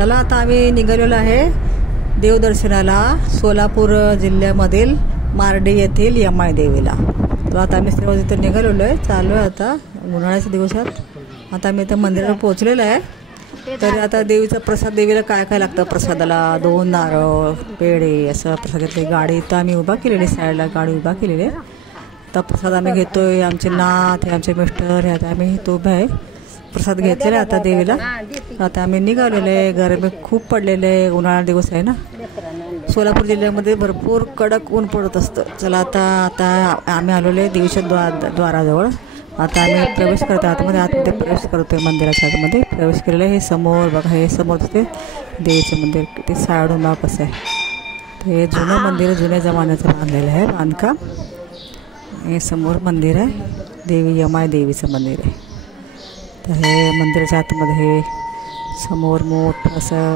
चला आता आम्ही निघालेलो आहे देवदर्शनाला सोलापूर जिल्ह्यामधील मार्डी येथील यमाई देवीला. तर आता आम्ही सर्व तिथं निघालेलो आहे. चालू आहे आता उन्हाळ्याच्या दिवसात. आता आम्ही इथं मंदिरावर पोहोचलेलो आहे. तर आता देवीचा प्रसाद, देवीला काय काय लागतं प्रसादाला, 2 नारळ पेढे असं प्रसादातली गाडी इथं आम्ही उभा केलेली, साईडला गाडी उभा केलेली आहे. आता प्रसाद आम्ही घेतोय. आमचे नाथ हे आमचे मिस्टर हे आता आम्ही इथं उभे आहे. प्रसाद घेतलेला आहे आता देवीला. आता आम्ही निघालेले आहे. गरमी खूप पडलेले आहे, उन्हाळा दिवस आहे ना. सोलापूर जिल्ह्यामध्ये भरपूर कडक ऊन पडत असतं. चला आता आम्ही आलेलो आहे देवीच्या द्वाराजवळ. आता आम्ही प्रवेश करतो आतमध्ये प्रवेश करतोय मंदिराच्या आतमध्ये प्रवेश केलेला आहे. हे समोर बघा, हे समोर ते देवीचं मंदिर किती साडून नाव कसं आहे. तर हे जुनं मंदिर, जुन्या जमान्याचं बांधलेलं आहे बांधकाम. हे समोर मंदिर आहे, देवी यमाई देवीचं मंदिर आहे. तर हे मंदिराच्या आतमध्ये हे समोर मोठं असं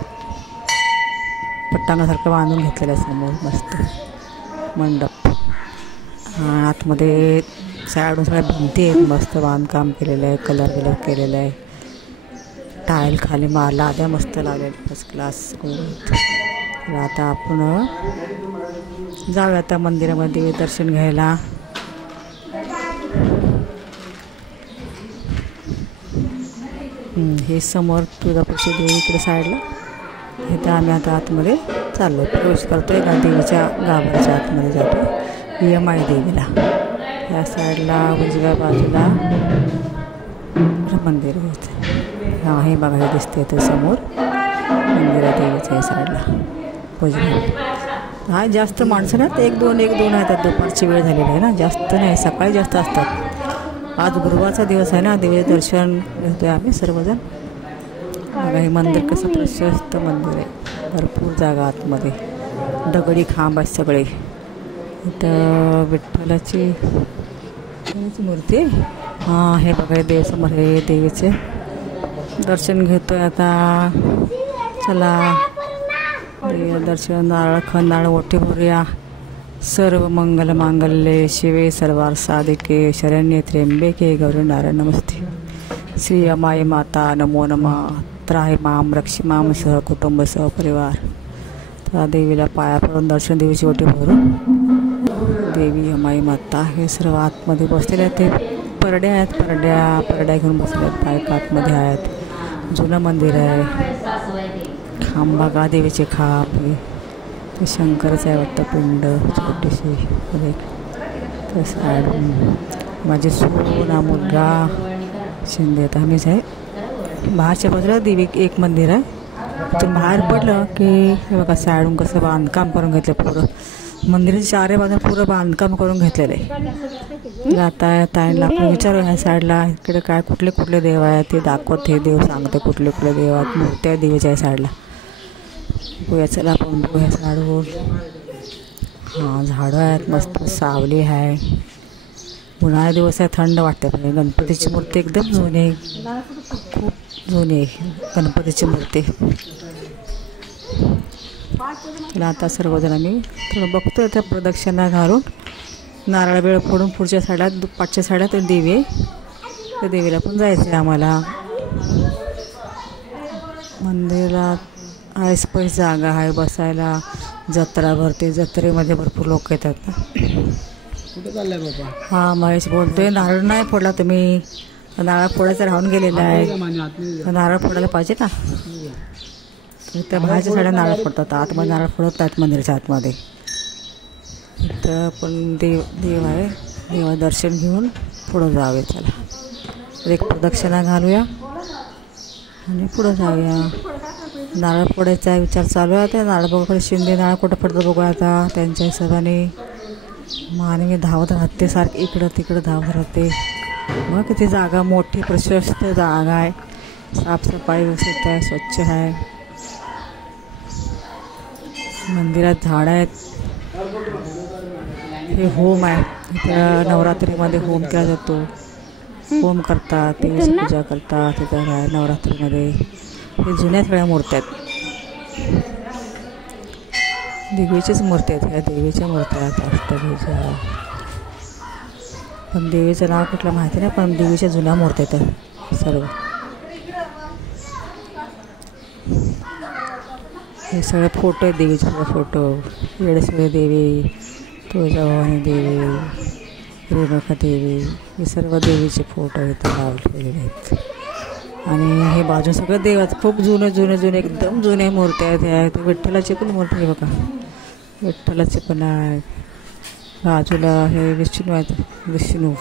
पट्टांगासारखं बांधून घेतलेलं आहे. समोर मस्त मंडप. आतमध्ये साईडून सगळ्या भिंती आहेत, मस्त बांधकाम केलेलं आहे, कलर केलेलं आहे. टाईल खाली लाद्या मस्त लावलेल्या फर्स्ट क्लास. तर आता आपण जाऊया आता मंदिरामध्ये दर्शन घ्यायला. हे समोर तुळजापूरची देवी इकडे साईडला. इथं आम्ही आता आतमध्ये चाललो, प्रवेश करतोय का देवीच्या गाभाऱ्याच्या आतमध्ये जातो यमाई देवीला. या साईडला उजव्या बाजूला मंदिर घ्यायचं. हां, हे बघा, हे दिसते ते समोर मंदिर आहे देवीच्या या साईडला उजव्या. हा जास्त माणसं नाहीत, एक दोन आहेत. दुपारची वेळ झालेली आहे ना, जास्त नाही, सकाळी जास्त असतात. आज गुरुवारचा दिवस आहे ना, देवीचे दर्शन घेतोय आम्ही सर्वजण. बघा हे मंदिर कसं प्रशस्त मंदिर आहे, भरपूर जागा आतमध्ये, दगडी खांब आहेत सगळे. इथं विठ्ठलाची मूर्ती. हां, हे बघा देवासमोर हे देवीचे दर्शन घेतोय आता. चला दर्शन, नारळ खंदाळ ओटी भरूया. सर्व मंगल मांगल्ये शिवे सर्वार्थ साधिके शरण्ये त्र्यंबके गौरी नारायण नमस्ते. श्री यमाई माता नमो नमः. त्राहि माम रक्षी माम सह कुटुंब सह परिवार. तर देवीला पाया पडून दर्शन, देवीची ओटी भरून देवी यमाई माता. हे सर्व आतमध्ये बसलेले आहेत. ते परड्या आहेत, परड्या घेऊन बसले आहेत, बायका आतमध्ये आहेत. जुनं मंदिर आहे. खांब बघा, देवीचे खांब. ते शंकरचं आहे वाटतं पिंड छोटीशी. तर साईड माझी सोना मुलगा शिंदे तर आम्हीच आहे. बाहेरच्या बाजूला देवी एक मंदिर आहे. तिथून बाहेर पडलं की हे बघा साईडून कसं बांधकाम करून घेतलं. पुरं मंदिराच्या चारही बाजूला पुरं बांधकाम करून घेतलेलं आहे. आता ताईंना आपण विचारू ह्या साईडला इकडे काय कुठले देव आहेत ते दाखवत. हे देव सांगते कुठले देव आहेत, मूर्त्या देवीच्या या साईडला. बघूया, चला आपण बघूया साईडवर. हां, झाडं आहेत, मस्त सावली आहे. उन्हाळा दिवस आहे, थंड वाटते. पण गणपतीची मूर्ती एकदम जुनी आहे, खूप जुनी आहे गणपतीची मूर्ती. चला आता सर्वजण आम्ही थोडं बघतोय. त्या प्रदक्षिणा घालून नारळ वेळ फोडून पुढच्या साईडला, पाठच्या साईडला ते देवी आहे. त्या देवीला पण जायचं आहे आम्हाला. मंदिरात ऐसपैस जागा आहे बसायला. जत्रा भरते, जत्रेमध्ये भरपूर लोक येतात ना. कुठे चाललाय बाबा? हां, महेश बोलतोय. नारळ नाही फोडला तुम्ही? नारळ फोडायचं राहून गेलेलं आहे. नारळ फोडायला पाहिजे ना. त्या बाहेरच्या साड्या नारळ फोडतात, आतमध्ये नारळ फोडत आहेत मंदिराच्या आतमध्ये. इथं पण देव आहे. देवा दर्शन घेऊन पुढं जावे. चला एक प्रदक्षिणा घालूया आणि पुढं जाऊया. नारळ फोडायचा विचार चालू आहे. त्या नारळ बघा, शिंदे नारळ कुठं पडतं बघा आता त्यांच्या हिशोबाने. मानवी धावत राहते, सारखी इकडं तिकडं धावत राहते. मग किती जागा मोठी प्रशस्त जागा आहे. साफसफाई व्यवस्थित आहे, स्वच्छ आहे. मंदिरात झाडं आहेत. हे होम आहे. इथं नवरात्रीमध्ये होम केला जातो. होम करतात, देवीची पूजा करतात तिथं नवरात्रीमध्ये. हे जुन्या सगळ्या मूर्त्या आहेत, देवीचीच मूर्ती आहेत. ह्या देवीच्या मूर्त्या आहेत अष्टभुजा. पण देवीचं नाव कुठलं माहिती नाही, पण देवीच्या जुन्या मूर्त्या आहेत सर्व. हे सगळे फोटो आहेत देवीचे, सगळे फोटो. येडेश्वरी देवी, तुळजाभवानी देवी, रेणुका देवी, हे सर्व देवीचे फोटो इथं लावलेले आहेत. आणि हे बाजू सगळं देवाचं खूप जुने एकदम जुने मूर्त्या आहेत. ह्या विठ्ठलाची पण मूर्ती आहे बघा, विठ्ठलाची पण आहे. बाजूला हे विष्णू आहेत, विष्णू.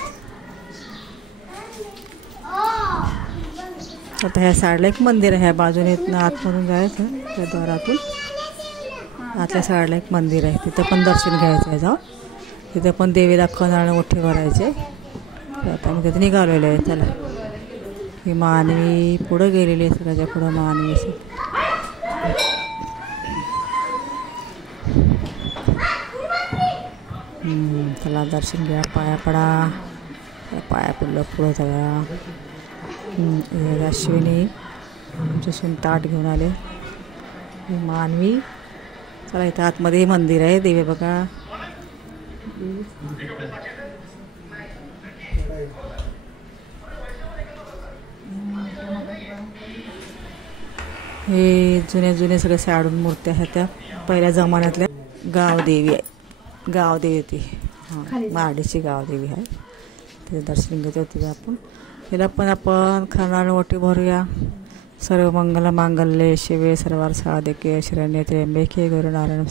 आता ह्या साईडला एक मंदिर आहे, ह्या बाजूने इथनं आतमधून जायचं त्या द्वारातून आतल्या साईडला एक मंदिर आहे, तिथं पण दर्शन घ्यायचं आहे जाऊन. तिथं पण देवीला खण मोठे भरायचे. तर आता मी तिथे निघालेलो आहे. चला, ही मानवी पुढं गेलेली आहे, सगळ्याच्या पुढं मानवी. चला दर्शन घ्या, पाया पडा. पाया पडलं पुढं सगळा. अश्विनी आमच्यासून ताट घेऊन आले. मानवी. चला इथं आतमध्ये मंदिर आहे देवी बघा. हे जुने सगळे साडून मूर्त्या आहेत, त्या पहिल्या जमान्यातल्या. गावदेवी आहे, गावदेवी ती. हां, माडीची गावदेवी आहे. तिथे दर्शन घेत होते आपण. तिला पण आपण खणाला ओटी भरूया. सर्व मंगल मांगल्ये शिवे सर्वार साधिके शरण्ये त्र्यंबके गौरी नारायण.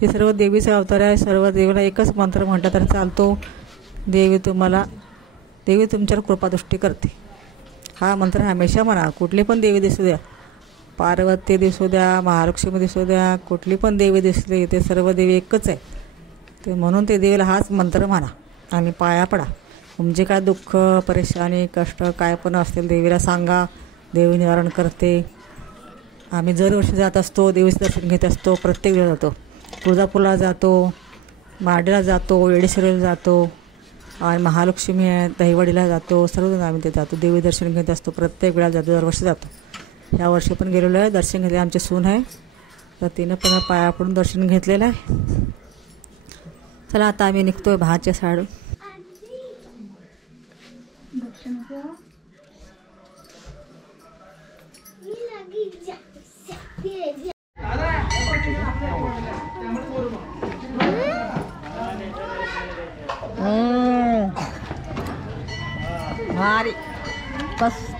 हे सर्व देवीचा अवतार आहे. सर्व देवीला एकच मंत्र म्हटलं तर चालतो, देवी तुमच्यावर कृपादृष्टी करते. हा मंत्र हमेशा म्हणा. कुठली पण देवी दिसू द्या, पार्वती दिसू द्या, महालक्ष्मी दिसू द्या, कुठली पण देवी दिसली, ते सर्व देवी एकच आहे. ते म्हणून ते देवीला हाच मंत्र म्हणा आणि पाया पडा. तुमचे काय दुःख, परेशानी, कष्ट काय पण असतील देवीला सांगा, देवी निवारण करते. आम्ही दरवर्षी जात असतो, देवीचं दर्शन घेत असतो. प्रत्येक वेळा जातो, तुळजापूरला जातो, माडीला जातो, येडेश्वरीला जातो, आणि महालक्ष्मी आहे दहिवडीला जातो. सर्वजण आम्ही ते जातो, देवी दर्शन घेत असतो. प्रत्येक वेळा जातो, दरवर्षी जातो. ह्या वर्षी पण गेलेलो आहे, दर्शन घेतले. आमची सून आहे तर तिनं पण पाया पडून दर्शन घेतलेलं आहे. चला आता आम्ही निघतोय भाच्या साडू. भारी मस्त.